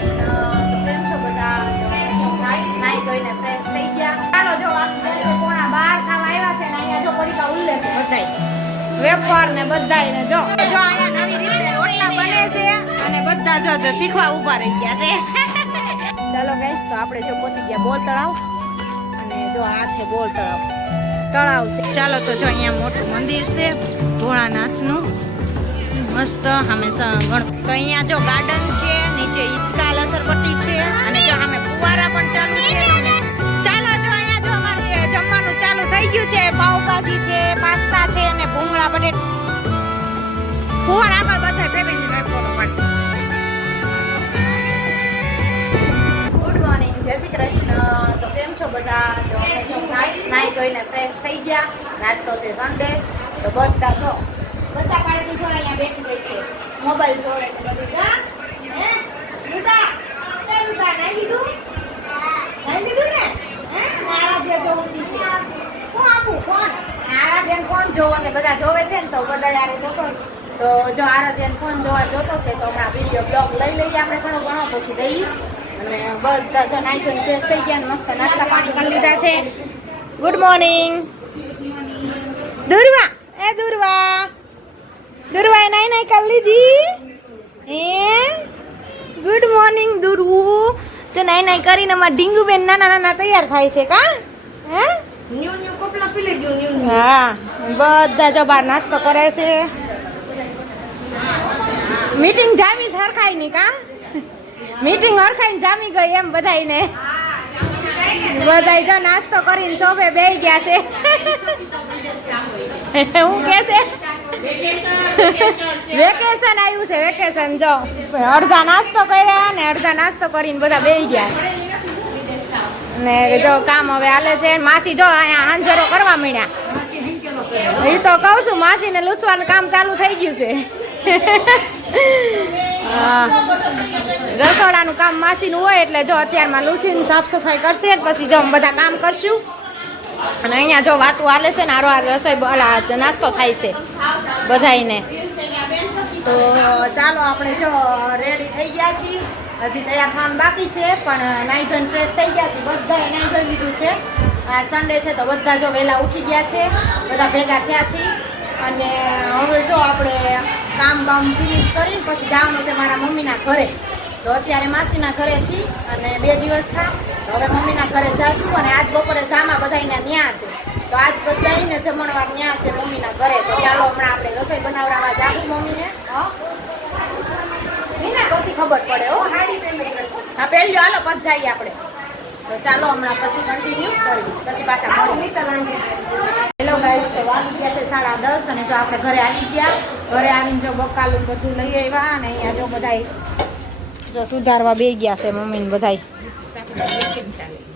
કૃષ્ણ. કેમ છો બધા? નાઈ ધોઈને ફ્રેશ થઈ ગયા. ચાલો જો વાગી જશે 11:30 થવા આવ્યા છે ને અહીંયા જો પડીકા ઉલ્લે છે બધાય વેફર ને બધાય ને જો અહીંયા નવી રીતે રોટલા બને છે અને બધા જો શીખવા ઊભા રહી ગયા છે. ચાલો ગાઈસ તો આપણે જો પહોંચી ગયા બોલ તળાવ અને જો આ છે બોલ તળાવ છે. ચાલો તો જો અહીંયા મોટું મંદિર છે ભોળાનાથનું મસ્ત સામે ગણ તો અહીંયા જો ગાર્ડન છે નીચે હિંચકા લસરપટ્ટી છે અને જો સામે ફુવારા પણ ચાલુ છે. ચાલો જો અહીંયા જો અમારે જમવાનું ચાલુ થઈ ગયું છે. પાવભાજી છે, પાસ્તા છે અને ભૂંગળા બટેટા ફુવારા પર બધા ફેમિલી ફોટો પાડી. ગુડ મોર્નિંગ, જય શ્રી કૃષ્ણ. તો કેમ છો બધા? જો નાઈ ધોઈને ફ્રેશ થઈ ગયા. નાસ્તો છે સન્ડે તો બધા જો બચ્ચા પાડેથી જો અહીંયા બેઠી ગઈ છે મોબાઈલ જોડે તો બધી જા હે રૂતા નાઈ લીધું ને હે આરાધ્ય જોવતી છે. હું આપું કોણ આરાધ્યન ફોન જોવો છે બધા જોવે છે ને તો બધા યાર જોતો તો જો આરાધ્યન ફોન જોવા જોતો છે તો હમણાં વિડીયો બ્લોગ લઈ લઈએ આપણે ઘણો ઘણો પછી દઈએ અને બધા જો નાઈ ધોઈને ફ્રેશ થઈ ગયા મસ્ત નાસ્તા પાણી કરી લીધા છે. ગુડ મોર્નિંગ દુર્વા દુર્વા નાઈ કરી લીધી હે. ગુડ મોર્નિંગ દુર્વુ. તો નાઈ કરીને અમાર ઢીંગુબેન નાના તૈયાર થાય છે કા હે ન્યુ કોપલા પી લેજો ન્યુ. હા બધા જો બહાર નાસ્તો કરે છે. મીટિંગ જામી હરખાઈ ની કા મીટિંગ હરખાઈને જામી ગઈ એમ બધાઈને બધાય જો નાસ્તો કરીને સોફે બેહી ગયા છે. હું કે છે વેકેશન આવ્યું છે વેકેશન. જો અડધા નાસ્તો કર્યા ને અડધા નાસ્તો કરીને બધા બેહી ગયા ને જો કામ હવે હાલે છે. માસી જો અહીંયા હાંજરો કરવા માંડ્યા. એ તો કહું છું માસી ને લૂસવાનું કામ ચાલુ થઈ ગયું છે. રસોડાનું કામ માસીનું હોય એટલે જો અત્યારમાં લૂસીને સાફ સફાઈ કરશે પછી જો બધા કામ કરશું અને અહીંયા જો વાતું હાલે છે ને આરો રસોઈ નાસ્તો થાય છે બધાને. તો ચાલો આપણે જો રેડી થઈ ગયા છીએ. હજી તૈયાર થવાનું બાકી છે પણ નાઈ ધોઈને ફ્રેશ થઈ ગયા છે. બધાએ નાઈ ધોઈ લીધું છે. આ સન્ડે છે તો બધા જો વહેલા ઉઠી ગયા છે બધા ભેગા થયા છીએ અને હવે જો આપણે કામ બામ ફિનિશ કરીને પછી જવાનું છે મારા મમ્મીના ઘરે. તો અત્યારે માસીના ઘરે છીએ અને 2 દિવસ થયા હવે મમ્મીના ઘરે જઈશું અને આજ બપોરે ધામા બધાને ન્યા છે તો આજ બધાને જમણવાર ન્યા છે મમ્મીના ઘરે. તો ચાલો હમણાં આપણે રસોઈ બનાવવા જાવું મમ્મીને પછી ખબર પડે હો. હા પહેલી હાલો પછી જઈએ આપણે. તો ચાલો હમણાં પછી કન્ટિન્યુ કરીએ પછી પાછા મળીએ. હેલો ગાઈસ તો વાગી ગયા છે 10:30 અને જો આપણે ઘરે આવી ગયા. ઘરે આવીને જો બકાલું બધું લઈ આવ્યા અને અહીંયા જો બધાય જો સુધારવા બે ગયા છે મમ્મી ને બધાય.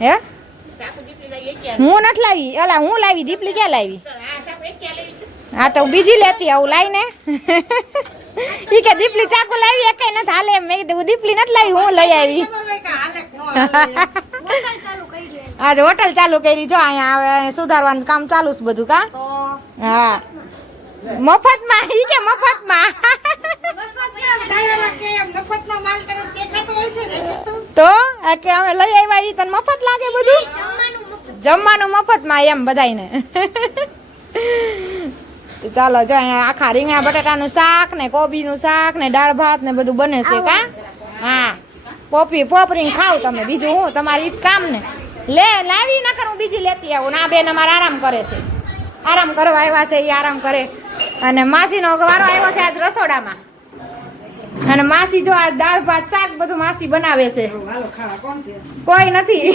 હે હું નથી લાવી અલા હું લાવી દીપલી ક્યાં લાવી? હા તો બીજી લેતી આવું લાવીને. ઈ કે દીપલી ચાકુ લાવી એકે નથી હાલે એમ. મેં કીધું દીપલી નથી લાવી હું લઈ આવી. આજે હોટલ ચાલુ કરી જો અહીંયા હવે સુધારવાનું કામ ચાલુ છે બધું કા. હા મફતમાં ઈ કે મફતમાં તો આ કે અમે લઈ આવ્યા ઈ તને મફત લાગે બધું જમવાનું મફતમાં એમ બધાયને. તો ચાલો જો અહીંયા આખા રીંગણા બટાટાનું શાક ને કોબીનું શાક ને દાળ ભાત ને બધું બને છે કા. હા પોપરીને ખાવ તમે બીજું હું તમારી ઈ કામ ને લે લાવી ના કરું બીજી લેતી આવું ના બેન અમારે આરામ કરે છે. આરામ કરવા આવ્યા છે એ આરામ કરે અને માસીનો વારો આવ્યો છે આજ રસોડામાં અને માસી જો આ દાળ ભાત શાક બધું માસી બનાવે છે. કોઈ નથી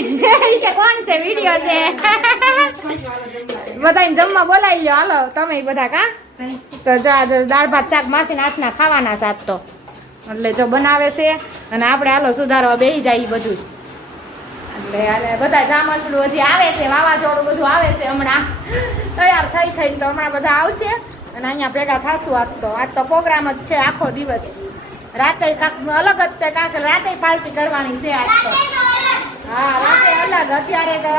કે કોણ છે વિડિયો છે બધાને જમવા બોલાવી લો હાલો તમે બધા કા. તો જો આજે દાળ ભાત શાક માસીના હાથના ખાવાના શાક તો એટલે જો બનાવે છે અને આપણે હાલો સુધારવા બેસી જાય બધું એટલે અને બધા જામસડું હજી આવે છે વાવાઝોડું બધું આવે છે હમણાં તૈયાર થઈ થઈને તો હમણાં બધા આવશે અને અહીંયા ભેગા થાશું. આજ તો પ્રોગ્રામ જ છે આખો દિવસ. રાતે કાંક અલગ જ કાંક રાતે પાર્ટી કરવાની છે આજ તો. હા રાતે અલગ અત્યારે તો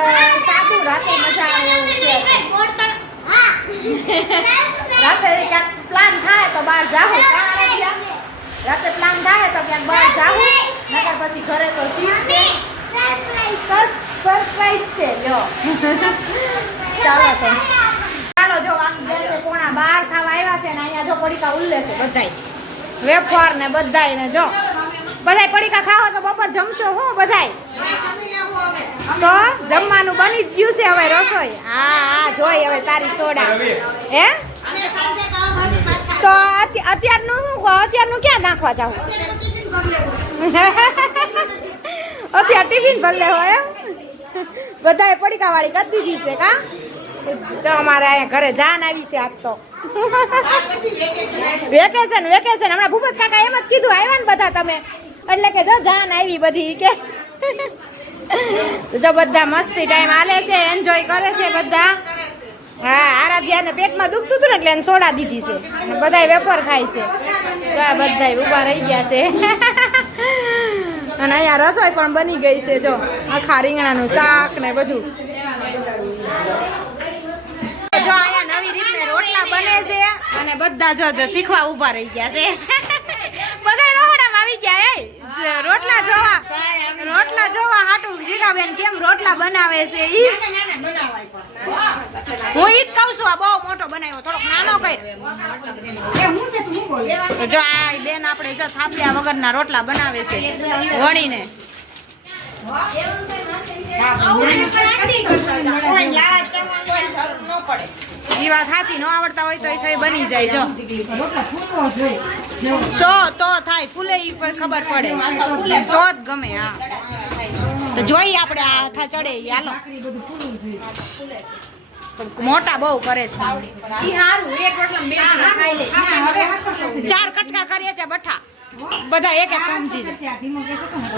સાદું રાતે મજા આવે એવું છે. રાતે ક્યાંક પ્લાન થાય તો બહાર જાવું રાતે પ્લાન થાય તો ક્યાંક બહાર જાવું નકર પછી ઘરે તો સરપ્રાઈઝ છે લ્યો ચાલો તો ચાલો જો વાગી ગયા છે 11:30 ખાવા આવ્યા છે ને અહીંયા જો પડીકા ઉલ્લે છે બધાય વેફર ને બધાય ને જો બધાય પડીકા ખાવો તો બપોર જમશો હું બધાય તો જમવાનું બની જ ગયું છે હવે રસોઈ હા જોઈ હવે તારી સોડા હે તો અત્યારનું ક્યાં નાખવા જાવ અત્યારે ટિફિન ભલે હોય બધાએ પડીકા વાળી કરી દીધી છે કા તો અમારે અહીંયા ઘરે જાન આવી છે આજ તો વેકેશન હમણાં ભૂપત કાકા એમ જ કીધું આવ્યા ને બધા તમે એટલે કે જો જાન આવી બધી કે જો બધા મસ્તી ટાઈમ હાલે છે એન્જોય કરે છે બધા હા આરાધ્યાને પેટમાં દુખતું હતું ને એટલે એને સોડા દીધી છે અને બધાય વેફર ખાય છે તો આ બધાય ઊભા રહી ગયા છે અને અહીંયા રસોઈ પણ બની ગઈ છે જો આખા રીંગણાનું શાક ને બધું જો અહીંયા નવી રીતને રોટલા બને છે અને બધા જો શીખવા ઊભા રહી ગયા છે બધા રોહડામાં આવી ગયા એ રોટલા જોવા હાટું જીગાબેન કેમ રોટલા બનાવે છે ઈ હું ઈ જ કહું છું આ બહુ મોટો બનાવ્યો થોડોક નાનો કર જો આ બેન આપણે જો થાપડિયા વગરના રોટલા બનાવે છે વણીને ઈ વાત સાચી ન આવડતા હોય તો એ થઈ બની જાય જો તો થાય ફૂલે ઈ ખબર પડે તો જ ગમે હા તો જોઈ આપણે આ થા ચડે હાલો મોટા બહુ કરે છે ચાર કટકા કરીએ ત્યાં બઠા બધા એક એક સમજી જાય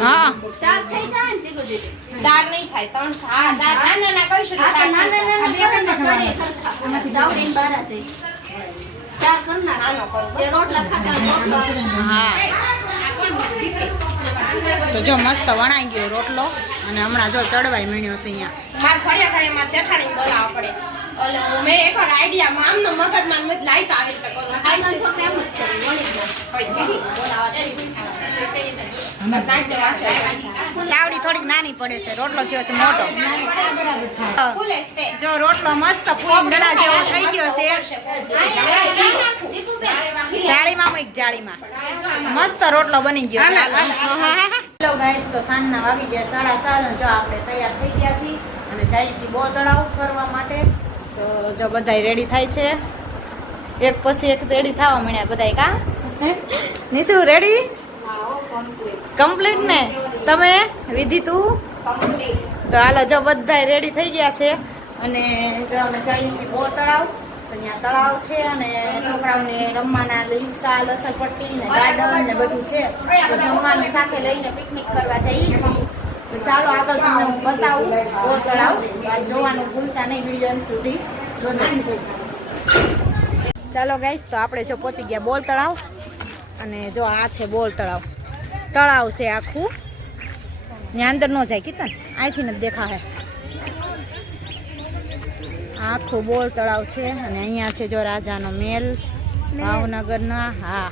હા ચાર થઈ જાય ને દાળ નહીં થાય ત્રણ હા દાળ નાના કરી શકો નાના ચડે ખરખા દાવડીને બારા જઈ ચાર કરના હાલો કરો જે રોટલા ખાતા રોટલો હા તો જો મસ્ત વણાઈ ગયો રોટલો અને હમણાં જો ચડવાય મીણ્યો છે અહીંયા માર ખડિયા ખડિયામાં જેઠાણી બોલાવવા પડે મેં એક વાર આઈડિયા માં આમનો મગજમાં મત લાઈતા આવે છે કરો હાઈ છોકરા એમ જ છે વણી હોય જીડી બોલાવવા તાવડી થોડીક નાની પડે છે રોટલો થયો છે મોટો જો રોટલો મસ્ત ફૂલી ગળા જેવો થઈ ગયો છે જાળીમાં એક જાળીમાં મસ્ત રોટલો બની ગયો હેલો ગાઈસ તો સાંજના વાગી ગયા 7:30 જો આપણે તૈયાર થઈ ગયા છીએ અને જઈએ છીએ બોર તળાવ ફરવા માટે તો જો બધાય રેડી થાય છે એક પછી એક રેડી થવા મળ્યા બધાય કા નિશુ રેડી કમ્પ્લીટ ને તમે વિધિ તું તો હાલો જો બધાય રેડી થઈ ગયા છે અને જો અમે જઈએ છીએ બોર તળાવ તો ત્યાં તળાવ છે અને છોકરાઓને રમવાના લીચકા લસરપટ્ટી ને ગાર્ડન ને બધું છે તો જમવાનું સાથે લઈને પિકનિક કરવા જઈએ છીએ તો ચાલો આગળ તમને હું બતાવું બોર તળાવ જોવાનું ભૂલતા નહીં વિડીયો અંત સુધી જોજો ચાલો ગાઈસ તો આપણે જો પહોંચી ગયા બોર તળાવ અને જો આ છે બોર તળાવ છે આખું ત્યાં અંદર ન જાય કીધું અહીંથી નથી દેખાશે આખું બોર તળાવ છે અને અહીંયા છે જો રાજાનો મહેલ ભાવનગરના હા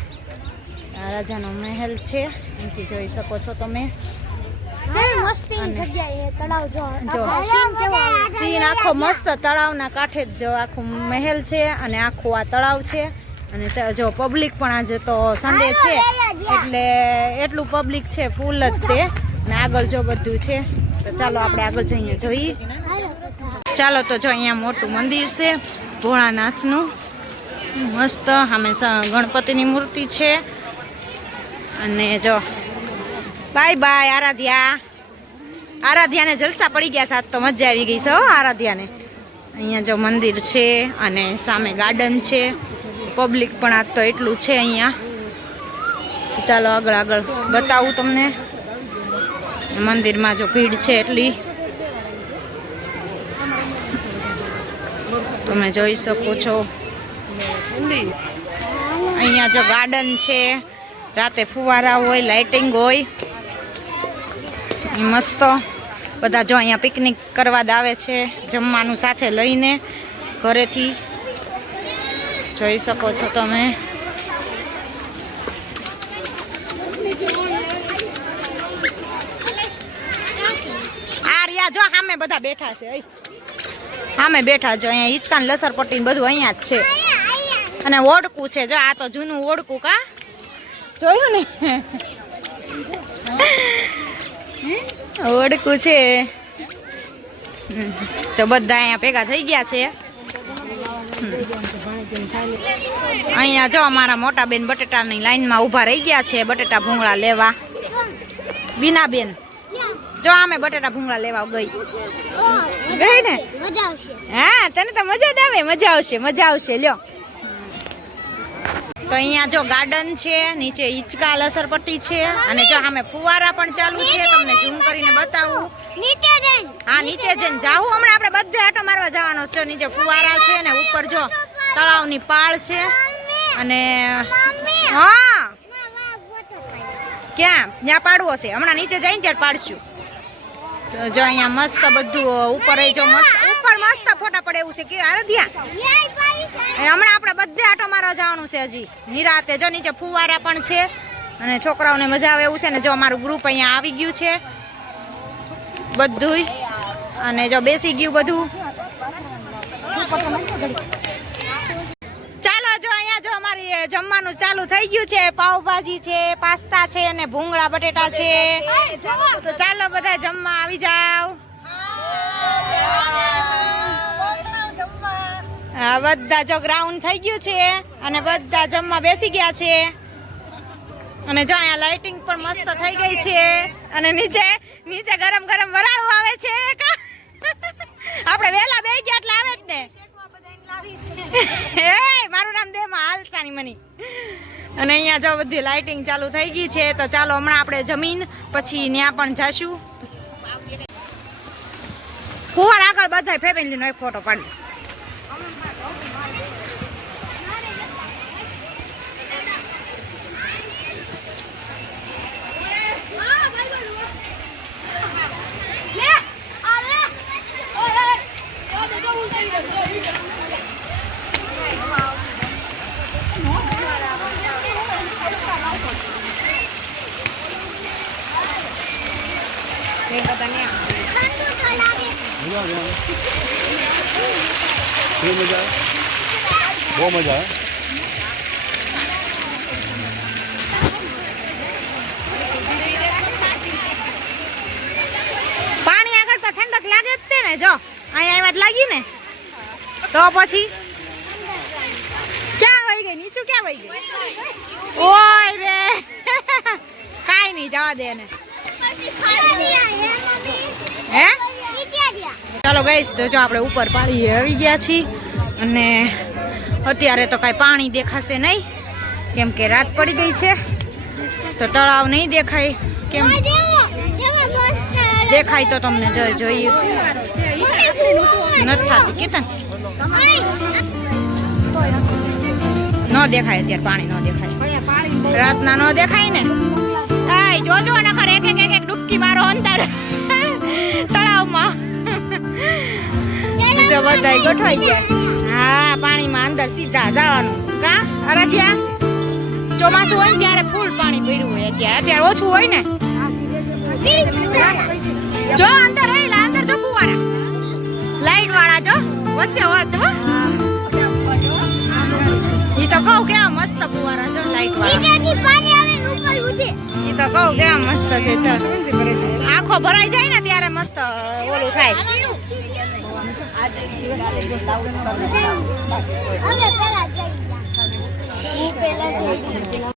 આ રાજાનો મહેલ છે અહીંથી જોઈ શકો છો તમે સીન આખો મસ્ત તળાવના કાંઠે જ જો આખું મહેલ છે અને આખું આ તળાવ છે અને જો પબ્લિક પણ આજે તો સન્ડે છે એટલે એટલું પબ્લિક છે ફૂલ જ તે અને આગળ જો બધું છે તો ચાલો આપણે આગળ જઈએ જોઈએ ચાલો તો જો અહીંયા મોટું મંદિર છે ભોળાનાથનું મસ્ત સામે ગણપતિની મૂર્તિ છે અને જો બાય બાય આરાધ્યાને જલસા પડી ગયા સાથ તો મજા આવી ગઈ છે આરાધ્યાને અહીંયા જો મંદિર છે અને સામે ગાર્ડન છે પબ્લિક પણ આજ તો એટલું છે અહીંયા ચાલો આગળ બતાવું તમને મંદિરમાં જો ભીડ છે એટલી તમે જોઈ શકો છો અહીંયા જો ગાર્ડન છે રાતે ફુવારા હોય લાઇટિંગ હોય મસ્ત બધા જો અહીંયા પિકનિક કરવા જ આવે છે જમવાનું સાથે લઈને ઘરેથી જોઈ શકો છો તમે સામે બધા બેઠા છે સામે બેઠા જો અહીંયા હિંચકા લસરપટ્ટી બધું અહીંયા જ છે અને ઓડકું છે જો આ તો જૂનું ઓડકું કા જોયું ને ઓડકું છે જો બધા અહીંયા ભેગા થઈ ગયા છે અહીંયા જો અમારા મોટા બેન બટેટાની લાઈનમાં ઊભા રહી ગયા છે બટેટા ભૂંગળા લેવા બીના બેન જો અમે બટેટા ભૂંગળા લેવા ગઈ ને હા તને તો મજા જ આવે મજા આવશે લ્યો તો અહીંયા જો ગાર્ડન છે નીચે હિંચકા લસરપટ્ટી છે અને જો સામે ફુવારા પણ ચાલુ છે તમને ઝૂમ કરીને બતાવું હા નીચે જઈને જાવું હમણાં આપણે બધે આટો મારવા જવાનો છે નીચે ફુવારા છે ને ઉપર જો તળાવની પાળ છે અને હા ક્યાં ત્યાં પાડવો છે હમણાં નીચે જઈને ત્યારે પાડશું તો જો અહીંયા મસ્ત બધું ઉપર જો ઉપર મસ્ત ફોટા પડે એવું છે કે આરધ્યા હમણાં આપણે બધે આટો મારવા જવાનું છે હજી નિરાતે જો નીચે ફુવારા પણ છે અને છોકરાઓને મજા આવે એવું છે ને જો અમારું ગ્રુપ અહીંયા આવી ગયું છે બધું અને જો બેસી ગયું બધું ચાલો જો અહીંયા જો અમારી જમવાનું ચાલુ થઈ ગયું છે પાવભાજી છે પાસ્તા છે અને ભૂંગળા બટેટા છે તો ચાલો બધા જમવા આવી જાવ હા બધા જો ગ્રાઉન્ડ થઈ ગયું છે અને બધા જમવા બેસી ગયા છે અને જો અહીંયા લાઇટિંગ પણ મસ્ત થઈ ગઈ છે અને નીચે ગરમ ગરમ વરાળું આવે છે આપણે વેલા બેસી ગયા એટલે આવે જ ને એ મારું નામ દે માં હાલસાની મની અને અહીંયા જો બધી લાઇટિંગ ચાલુ થઈ ગઈ છે તો ચાલો હમણાં આપણે જમીન પછી ત્યાં પણ જાશું કુંવર આગળ બધા ફેમિલીનો એક ફોટો પાડી બહુ મજા આવે પાણી આગળ તો ઠંડક લાગે જ તે ને જો અહીંયા જ લાગી ને તો પછી ક્યાં વહી ગઈ નીચું ક્યાં વહી ગઈ ઓય રે કાઈ નહીં જવા દે ને હે ચાલો ગઈશ તો જો આપણે ઉપર પાણી આવી ગયા છીએ અને અત્યારે તો કાંઈ પાણી દેખાશે નહીં કેમ કે રાત પડી ગઈ છે તો તળાવ નહીં દેખાય કેમ દેખાય તો તમને જોઈએ નથી થતી કેતન ન દેખાય અત્યારે પાણી ન દેખાય રાતના ન દેખાય ને આય જોજો નખર એક ડૂબકી મારો અંદર તળાવમાં તો બધા ગોઠવાઈ ગયા હા પાણીમાં અંદર સીધા જવાનું કા અરધ્યા ચોમાસું હોય ને ત્યારે ફૂલ પાણી ભર્યું હોય અત્યારે ઓછું હોય ને જો અંદર રહેલા અંદર જો ફુવારા લાઈટ વાળા જો વચ્ચે વચ્ચે ઈ તો કહું કેવા મસ્ત ફુવારા જો લાઈટ વાળા ઈ તો કહું કેવા મસ્ત છે તો આખો ભરાઈ જાય ને ત્યારે મસ્ત ઓલું થાય